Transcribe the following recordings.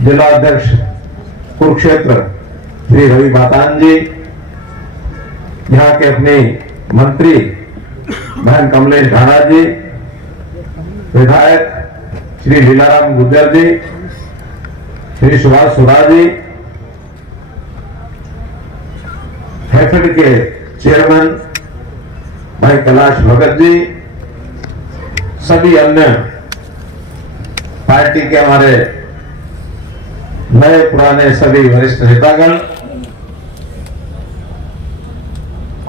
जिलाध्यक्ष कुरुक्षेत्र श्री रवि बातान जी, यहाँ के अपने मंत्री बहन कमलेश ढाणा जी, विधायक श्री लीलाराम गुर्जर जी, श्री सुभाष सुरा जी, हैफेड के चेयरमैन भाई कैलाश भगत जी, सभी अन्य पार्टी के हमारे नए पुराने सभी वरिष्ठ नेतागण,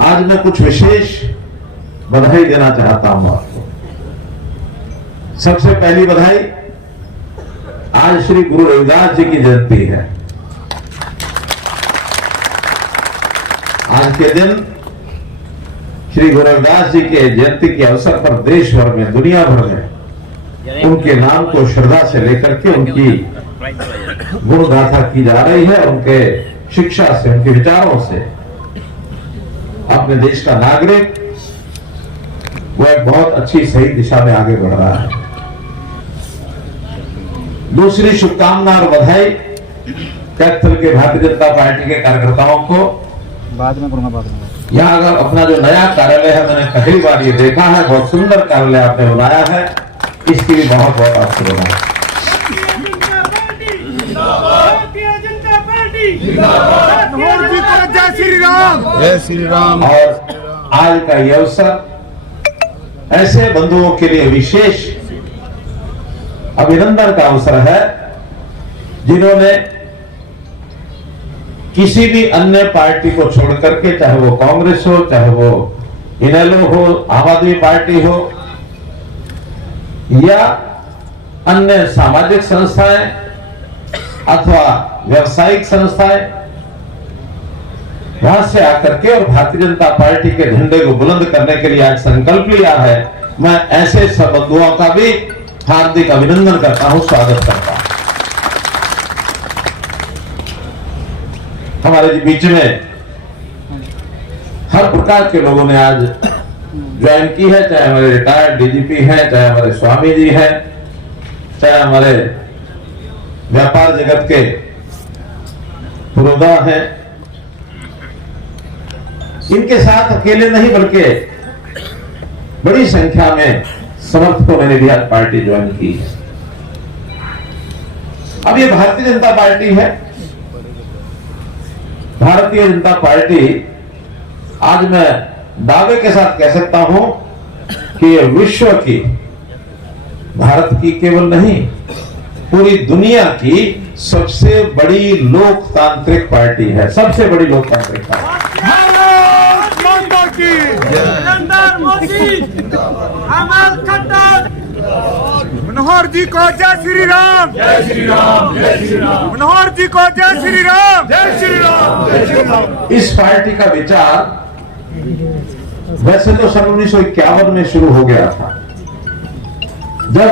आज मैं कुछ विशेष बधाई देना चाहता हूं आपको। सबसे पहली बधाई, आज श्री गुरु रविदास जी की जयंती है। आज के दिन श्री गुरु रविदास जी के जयंती के अवसर पर देश भर में, दुनिया भर में उनके नाम को श्रद्धा से लेकर के उनकी गुण गाथा की जा रही है। उनके शिक्षा से, उनके विचारों से अपने देश का नागरिक वो एक बहुत अच्छी सही दिशा में आगे बढ़ रहा है। दूसरी शुभकामना और बधाई कैथल के भारतीय जनता पार्टी के कार्यकर्ताओं को। बाद में करूंगा, बाद में। यहाँ अगर अपना जो नया कार्यालय है, मैंने पहली बार ये देखा है, बहुत सुंदर कार्यालय आपने बनाया है, इसके लिए बहुत बहुत आपको बधाई। जय श्री राम, जय श्री राम। और आज का ये अवसर ऐसे बंधुओं के लिए विशेष अभिनंदन का अवसर है जिन्होंने किसी भी अन्य पार्टी को छोड़ करके, चाहे वो कांग्रेस हो, चाहे वो इनेलो हो, आम आदमी पार्टी हो या अन्य सामाजिक संस्थाएं अथवा व्यावसायिक संस्थाएं, वहां से आकर के और भारतीय जनता पार्टी के झंडे को बुलंद करने के लिए आज संकल्प लिया है। मैं ऐसे सब बंधुओं का भी हार्दिक अभिनंदन करता हूं, स्वागत करता हूं। हमारे बीच में हर प्रकार के लोगों ने आज ज्वाइन की है, चाहे हमारे रिटायर्ड डीजीपी हैं, चाहे हमारे स्वामी जी हैं, चाहे हमारे व्यापार जगत के पुरोधा हैं। इनके साथ अकेले नहीं बल्कि बड़ी संख्या में समर्थकों मैंने भी आज पार्टी ज्वाइन की है। अब ये भारतीय जनता पार्टी है। भारतीय जनता पार्टी, आज मैं दावे के साथ कह सकता हूं कि ये विश्व की, भारत की केवल नहीं, पूरी दुनिया की सबसे बड़ी लोकतांत्रिक पार्टी है। सबसे बड़ी लोकतांत्रिक पार्टी। मनोहर जी को जय श्री राम, जय श्री राम, जय श्री राम। मनोहर जी को जय श्री राम, जय श्री राम, जय श्री राम। इस पार्टी का विचार वैसे तो सन 1951 में शुरू हो गया था, जब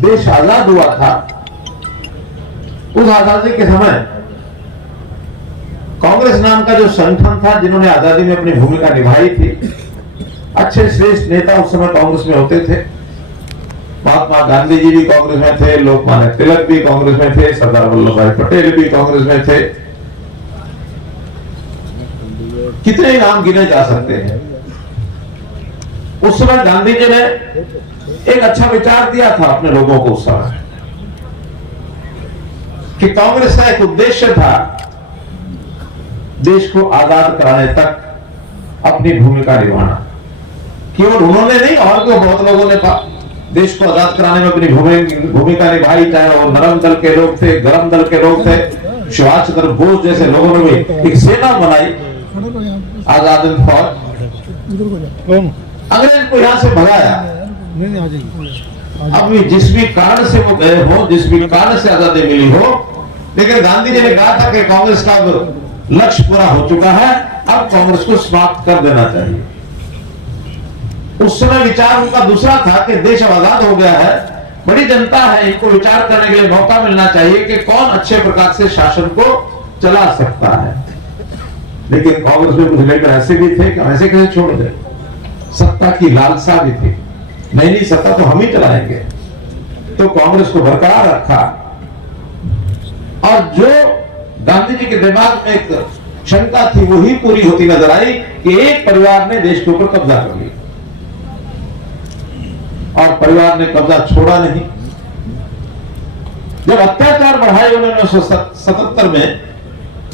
देश आजाद हुआ था। उस आजादी के समय कांग्रेस नाम का जो संगठन था, जिन्होंने आजादी में अपनी भूमिका निभाई थी, अच्छे श्रेष्ठ नेता उस समय कांग्रेस में होते थे। महात्मा गांधी जी भी कांग्रेस में थे, लोकमान्य तिलक भी कांग्रेस में थे, सरदार वल्लभ भाई पटेल भी कांग्रेस में थे। कितने ही नाम गिने जा सकते हैं। उस समय गांधी जी ने एक अच्छा विचार दिया था अपने लोगों को उस समय, कि कांग्रेस का एक उद्देश्य था देश को आजाद कराने तक अपनी भूमिका निभाना। केवल उन्होंने नहीं, और भी बहुत लोगों ने देश को आजाद कराने में अपनी भूमिका निभाई, चाहे वो नरम दल के लोग थे, गरम दल के लोग थे। सुभाष चंद्र बोस जैसे लोगों ने भी एक सेना बनाई, आजाद हिंद फौज। अंग्रेज को यहां से भगाया। अब जिस भी कारण से वो गए हो, जिस भी कारण से आजादी मिली हो, लेकिन गांधी जी ने कहा था कि कांग्रेस का लक्ष्य पूरा हो चुका है, अब कांग्रेस को समाप्त कर देना चाहिए। उस समय विचार उनका दूसरा था कि देश आजाद हो गया है, बड़ी जनता है, इनको विचार करने के लिए मौका मिलना चाहिए कि कौन अच्छे प्रकार से शासन को चला सकता है। लेकिन कांग्रेस में कुछ लेकर ऐसे भी थे कि ऐसे कैसे छोड़ दे, सत्ता की लालसा भी थी। नहीं, सत्ता तो हम ही चलाएंगे। तो कांग्रेस को बरकरार रखा और जो गांधी जी के दिमाग में एक शंका थी वही पूरी होती नजर आई कि एक परिवार ने देश के ऊपर कब्जा कर लिया और परिवार ने कब्जा छोड़ा नहीं। जब अत्याचार बढ़ाए उन्होंने 1977 में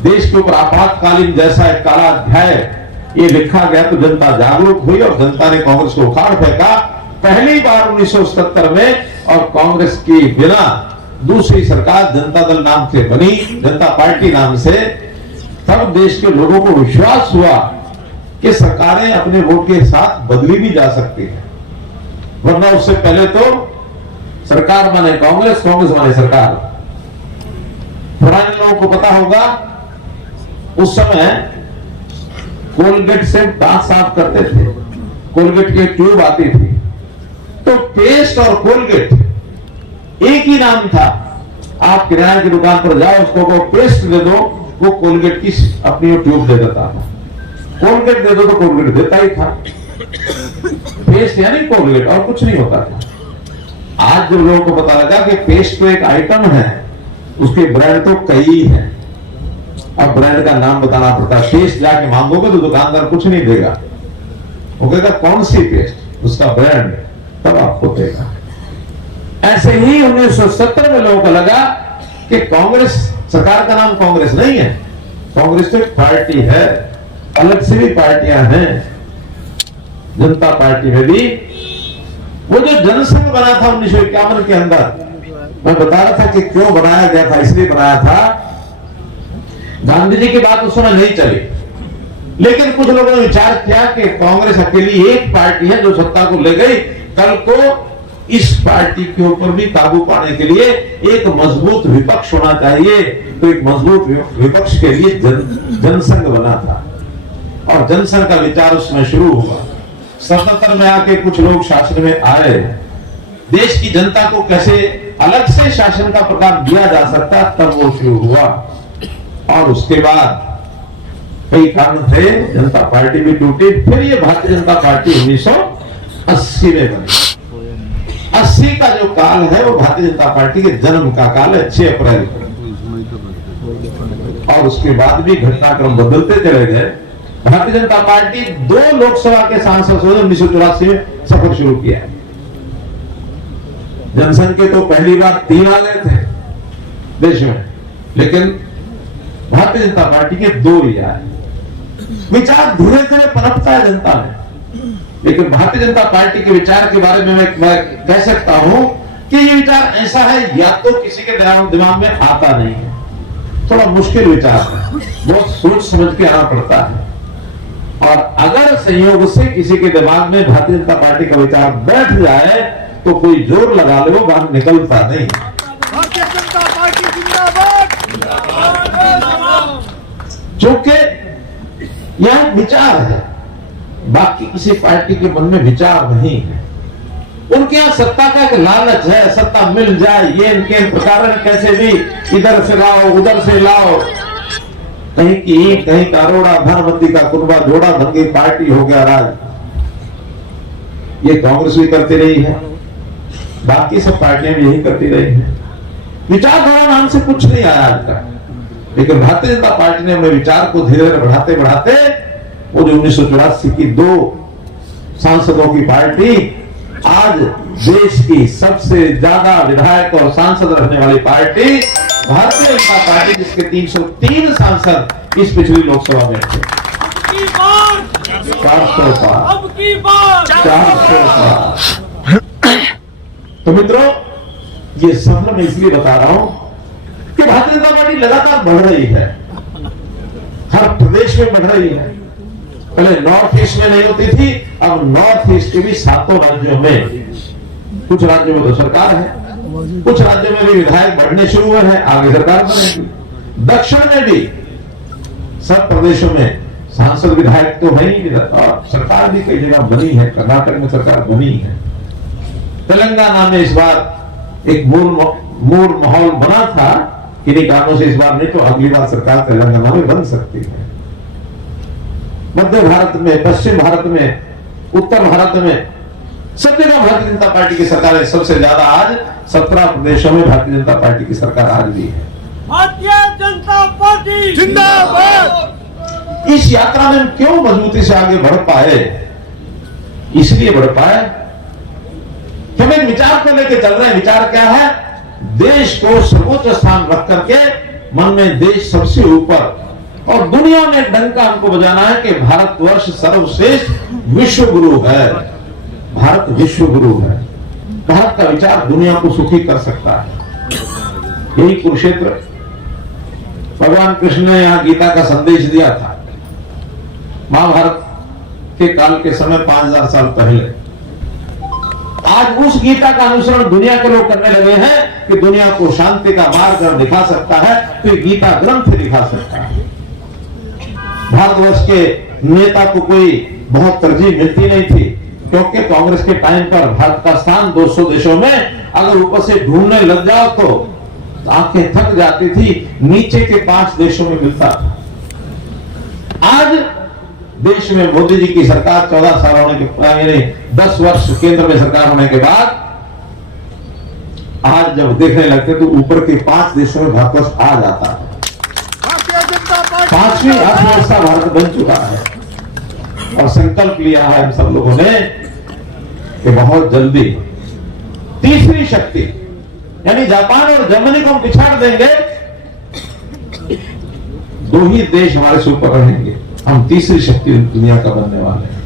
देश के ऊपर आपातकालीन जैसा एक काला अध्याय ये लिखा गया तो जनता जागरूक हुई और जनता ने कांग्रेस को उखाड़ फेंका। पहली बार 1977 में और कांग्रेस की बिना दूसरी सरकार जनता दल नाम से बनी, जनता पार्टी नाम से। तब देश के लोगों को विश्वास हुआ कि सरकारें अपने वोट के साथ बदली भी जा सकती है, वरना उससे पहले तो सरकार माने कांग्रेस, कांग्रेस माने सरकार। पुराने लोगों को पता होगा उस समय कोलगेट से दांत साफ करते थे, कोलगेट की ट्यूब आती थी, तो पेस्ट और कोलगेट एक ही नाम था। आप किराने की दुकान पर जाओ, उसको वो पेस्ट दे दो, वो कोलगेट की अपनी ट्यूब दे देता था। कोलगेट दे दो तो कोलगेट देता ही था। पेस्ट यानी कोलगेट और कुछ नहीं होता था। आज जब लोगों को पता लगा कि पेस्ट तो एक आइटम है, उसके ब्रांड तो कई हैं, अब ब्रांड का नाम बताना पड़ता है। पेस्ट जाके मांगोगे तो दुकानदार कुछ नहीं देगा, वो कहेगा कौन सी पेस्ट, उसका ब्रांड, तब आपको देगा। ऐसे ही 1970 में लोगों को लगा कि कांग्रेस, सरकार का नाम कांग्रेस नहीं है, कांग्रेस तो एक पार्टी है, अलग से भी पार्टियां हैं। जनता पार्टी में भी वो जो जनसंघ बना था 1951 के अंदर, मैं बता रहा था कि क्यों बनाया गया था। इसलिए बनाया था, गांधी जी की बात उस समय नहीं चली, लेकिन कुछ लोगों ने विचार किया कि कांग्रेस अकेली एक पार्टी है जो सत्ता को ले गई, कल को इस पार्टी के ऊपर भी काबू पाने के लिए एक मजबूत विपक्ष होना चाहिए। तो एक मजबूत विपक्ष के लिए जनसंघ बना था और जनसंघ का विचार उसमें शुरू हुआ। 77 में आके कुछ लोग शासन में आए, देश की जनता को कैसे अलग से शासन का प्रकार दिया जा सकता, तब वो शुरू हुआ। और उसके बाद कई कारण थे, जनता पार्टी भी टूटी, फिर ये भारतीय जनता पार्टी 1980 में बनी। 80 का जो काल है वो भारतीय जनता पार्टी के जन्म का काल है, 6 अप्रैल को। और उसके बाद भी घटनाक्रम बदलते चले गए। भारतीय जनता पार्टी 2 लोकसभा के सांसद से 1984 में सफर शुरू किया। जनसंघ के तो पहली बार 3 आ गए थे देश में, लेकिन भारतीय जनता पार्टी के 2 ही आए। विचार धीरे धीरे पनपता है जनता में, लेकिन भारतीय जनता पार्टी के विचार के बारे में मैं कह सकता हूं कि ये विचार ऐसा है, या तो किसी के दिमाग में आता नहीं है, थोड़ा मुश्किल विचार है, बहुत सोच समझ के आना पड़ता है। और अगर संयोग से किसी के दिमाग में भारतीय जनता पार्टी का विचार बैठ जाए तो कोई जोर लगा ले, वो बाहर निकलता नहीं। भारतीय जनता पार्टी जिंदाबाद। क्योंकि यह विचार है, बाकी किसी पार्टी के मन में विचार नहीं है। उनके यहां सत्ता का एक लालच है, सत्ता मिल जाए, ये इनके प्रकार कैसे भी इधर से लाओ उधर से लाओ, कहीं की कहीं का अरोड़ा धनबंदी का कुर्बा जोड़ा भंगी पार्टी हो गया राज। ये कांग्रेस भी करती रही है, बाकी सब पार्टियां भी यही करती रही है। विचारधारा नाम से कुछ नहीं आया आज तक, लेकिन भारतीय जनता पार्टी ने अपने विचार को धीरे धीरे बढ़ाते बढ़ाते वो जो 1984 की 2 सांसदों की पार्टी आज देश की सबसे ज्यादा विधायक और सांसद रखने वाली पार्टी भारतीय जनता पार्टी, जिसके 303 सांसद इस पिछली लोकसभा में थे। 400 पार। तो मित्रों, ये सब मैं इसलिए बता रहा हूं कि भारतीय जनता पार्टी लगातार बढ़ रही है, हर प्रदेश में बढ़ रही है। पहले नॉर्थ ईस्ट में नहीं होती थी, अब नॉर्थ ईस्ट के भी 7 राज्यों में, कुछ राज्यों में तो सरकार है, कुछ राज्यों में भी विधायक बढ़ने शुरू हुए हैं, आगे सरकार बनेगी। दक्षिण में भी सब प्रदेशों में सांसद विधायक तो है ही, और सरकार भी कई जगह बनी है, कर्नाटक में सरकार बनी है। तेलंगाना में इस बार एक मूड माहौल बना था, किन्हीं कारणों से इस बार नहीं, तो अगली बार सरकार तेलंगाना में बन सकती है। मध्य भारत में, पश्चिम भारत में, उत्तर भारत में, सब जगह भारतीय जनता पार्टी की सरकार है। सबसे ज्यादा आज 17 प्रदेशों में भारतीय जनता पार्टी की सरकार आज भी है। भारतीय जनता पार्टी जिंदाबाद। इस यात्रा में हम क्यों मजबूती से आगे बढ़ पाए? इसलिए बढ़ पाए कि हम एक विचार को लेकर चल रहे हैं। विचार क्या है? देश को सर्वोच्च स्थान रख करके मन में देश सबसे ऊपर, और दुनिया में डंका हमको बजाना है कि भारतवर्ष सर्वश्रेष्ठ विश्व गुरु है। भारत विश्व गुरु है। भारत का विचार दुनिया को सुखी कर सकता है। यही कुरुक्षेत्र भगवान कृष्ण ने यहां गीता का संदेश दिया था। महाभारत के काल के समय 5000 साल पहले। आज उस गीता का अनुसरण दुनिया के लोग करने लगे हैं कि दुनिया को शांति का मार्ग दिखा सकता है तो ये गीता ग्रंथ दिखा सकता है। भारतवर्ष के नेता को कोई बहुत तरजीह मिलती नहीं थी, क्योंकि कांग्रेस के टाइम पर भारत का स्थान 200 देशों में अगर ऊपर से ढूंढने लग जाओ तो आंखें थक जाती थी। नीचे के 5 देशों में मिलता था। आज देश में मोदी जी की सरकार 14 साल होने के 10 वर्ष केंद्र में सरकार होने के बाद आज जब देखने लगते तो ऊपर के 5 देशों में भारतवर्ष आ जाता है। भारतीय जनता पार्टी 5वीं अर्थव्यवस्था भारत बन चुका है और संकल्प लिया है हम सब लोगों ने कि बहुत जल्दी तीसरी शक्ति यानी जापान और जर्मनी को हम पिछाड़ देंगे। 2 ही देश हमारे से ऊपर रहेंगे। हम तीसरी शक्ति दुनिया का बनने वाले हैं।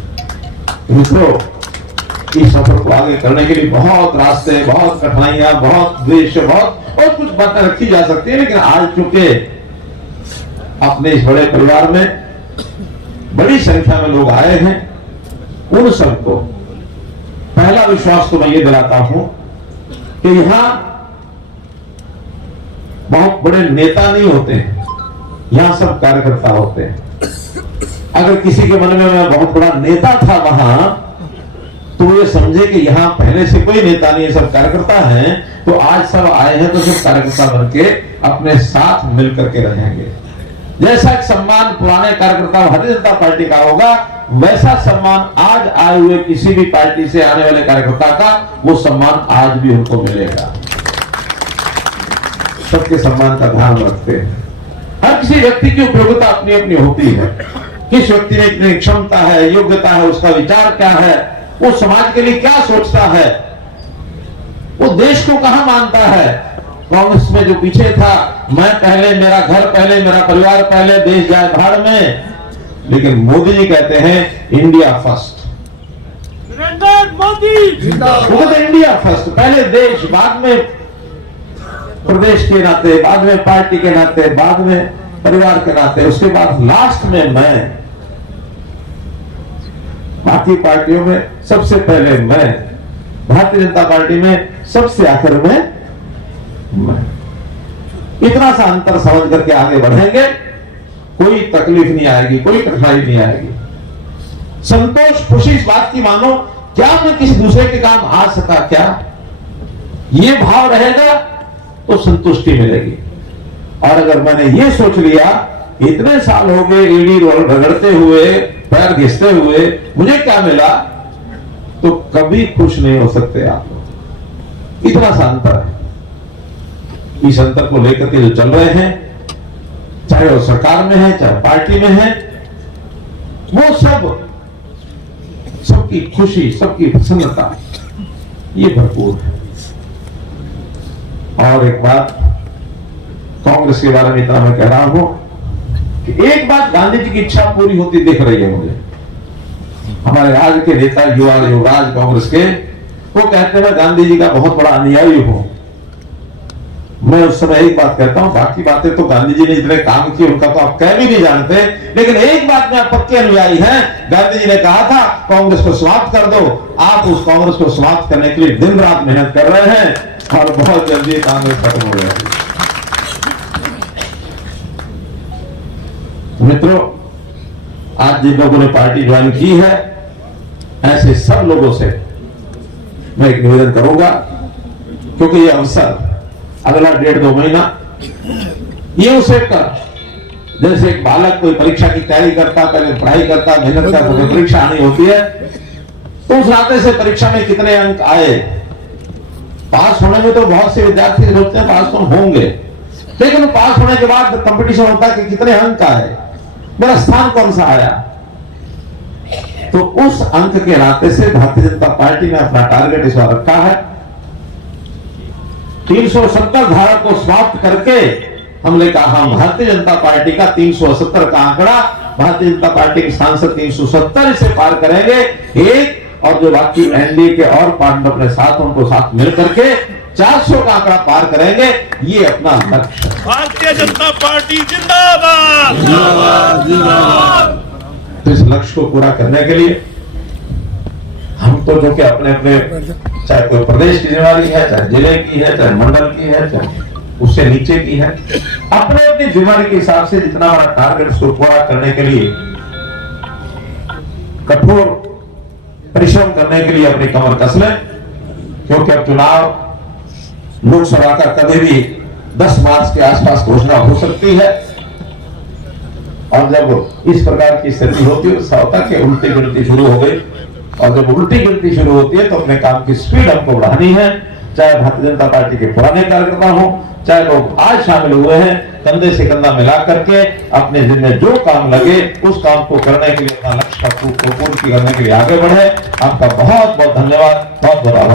मित्रों, इस सफर को आगे करने के लिए बहुत रास्ते, बहुत कठिनाइयां, बहुत द्वेष, बहुत कुछ बातें रखी जा सकती है, लेकिन आज चूंकि अपने इस बड़े परिवार में बड़ी संख्या में लोग आए हैं, उन सबको पहला विश्वास तो मैं ये दिलाता हूं कि यहां बहुत बड़े नेता नहीं होते हैं, यहां सब कार्यकर्ता होते हैं। अगर किसी के मन में मैं बहुत बड़ा नेता था वहां, तो ये समझे कि यहां पहले से कोई नेता नहीं है, सब कार्यकर्ता हैं। तो आज सब आए हैं तो सब कार्यकर्ता बनके अपने साथ मिलकर के रहेंगे। जैसा एक सम्मान पुराने कार्यकर्ता भारतीय जनता पार्टी का होगा, वैसा सम्मान आज आए हुए किसी भी पार्टी से आने वाले कार्यकर्ता का वो सम्मान आज भी उनको मिलेगा। सबके सम्मान का ध्यान रखते हैं। हर किसी व्यक्ति की उपयोगिता अपनी अपनी होती है। किस व्यक्ति में कितनी क्षमता है, योग्यता है, उसका विचार क्या है, वो समाज के लिए क्या सोचता है, वो देश को कहां मानता है। कांग्रेस में जो पीछे था, मैं पहले, मेरा घर पहले, मेरा परिवार पहले, देश जाए भाड़ में, लेकिन मोदी जी कहते हैं इंडिया फर्स्ट। नरेंद्र मोदी वो कहते हैं इंडिया फर्स्ट, पहले देश, बाद में प्रदेश के नाते, बाद में पार्टी के नाते, बाद में परिवार के नाते, उसके बाद लास्ट में मैं। बाकी पार्टियों में सबसे पहले मैं, भारतीय जनता पार्टी में सबसे आखिर में मैं। इतना सा अंतर समझ करके आगे बढ़ेंगे, कोई तकलीफ नहीं आएगी, कोई कठिनाई नहीं आएगी। संतोष, खुशी इस बात की मानो क्या मैं किसी दूसरे के काम आ सका, क्या ये भाव रहेगा तो संतुष्टि मिलेगी। और अगर मैंने ये सोच लिया इतने साल हो गए ईडी रगड़ते हुए, पैर घिसते हुए, मुझे क्या मिला, तो कभी खुश नहीं हो सकते आप लोग। इतना सा अंतर है। इस अंतर को लेकर के जो चल रहे हैं, चाहे वो सरकार में है, चाहे पार्टी में है, वो सबकी खुशी, सबकी प्रसन्नता ये भरपूर है। और एक बात कांग्रेस के बारे में इतना मैं कह रहा हूं कि एक बात गांधी जी की इच्छा पूरी होती दिख रही है मुझे। हमारे आज के नेता युवराज कांग्रेस के, वो कहते हैं गांधी जी का बहुत बड़ा अनुयायी हूं। मैं उस समय एक बात कहता हूं, बाकी बातें तो गांधी जी ने इतने काम किए उनका तो आप कह भी नहीं जानते, लेकिन एक बात में आप पक्के अनुयायी हैं। गांधी जी ने कहा था कांग्रेस को समाप्त कर दो। आप उस कांग्रेस को समाप्त करने के लिए दिन रात मेहनत कर रहे हैं और बहुत जल्दी कांग्रेस खत्म हो जाएगी। मित्रों, आज जिन लोगों ने पार्टी ज्वाइन की है, ऐसे सब लोगों से मैं एक निवेदन करूंगा, क्योंकि ये अवसर अगला 1.5-2 महीना ये उसे कर, जैसे एक बालक कोई परीक्षा की तैयारी करता, पहले पढ़ाई करता, मेहनत करता, तो परीक्षा आनी होती है, तो उस नाते से परीक्षा में कितने अंक आए, पास होने में तो बहुत से विद्यार्थी सोचते हैं पास तो होंगे, लेकिन वो पास होने के बाद कंपटीशन होता है कि कितने अंक आए, मेरा स्थान कौन सा आया। तो उस अंक के नाते से भारतीय जनता पार्टी ने अपना टारगेट इस बार रखा है 370 धारा को समाप्त करके हमने कहा हम भारतीय जनता पार्टी का 370 का आंकड़ा, भारतीय जनता पार्टी के सांसद 370 से पार करेंगे एक, और जो बाकी एनडीए के और पार्टनर अपने साथ उनको साथ मिल करके 400 का आंकड़ा पार करेंगे, ये अपना लक्ष्य। भारतीय जनता पार्टी जिंदाबाद जिंदाबाद जिंदाबाद। तो इस लक्ष्य को पूरा करने के लिए हम तो जो कि अपने अपने चाहे कोई प्रदेश की जिम्मेदारी है, चाहे जिले की है, चाहे मंडल की है, चाहे उससे नीचे की है, अपने अपनी जिम्मेदारी के हिसाब से जितना बड़ा टारगेट उसको पूरा करने के लिए कठोर परिश्रम करने के लिए अपनी कमर कस लें, क्योंकि अब चुनाव लोकसभा का कभी भी 10 मार्च के आसपास घोषणा हो सकती है, और जब इस प्रकार की स्थिति होती है ऐसा होता है कि उल्टी गिनती शुरू हो गई, और जब उल्टी गिनती शुरू होती है तो अपने काम की स्पीड हमको बढ़ानी है, चाहे भारतीय जनता पार्टी के पुराने कार्यकर्ता हो, चाहे लोग आज शामिल हुए हैं, कंधे से कंधा मिला करके अपने जिम्मे जो काम लगे उस काम को करने के लिए, अपना लक्ष्य को पूर्ण करने के लिए आगे बढ़े। आपका बहुत बहुत धन्यवाद, बहुत बहुत आभार।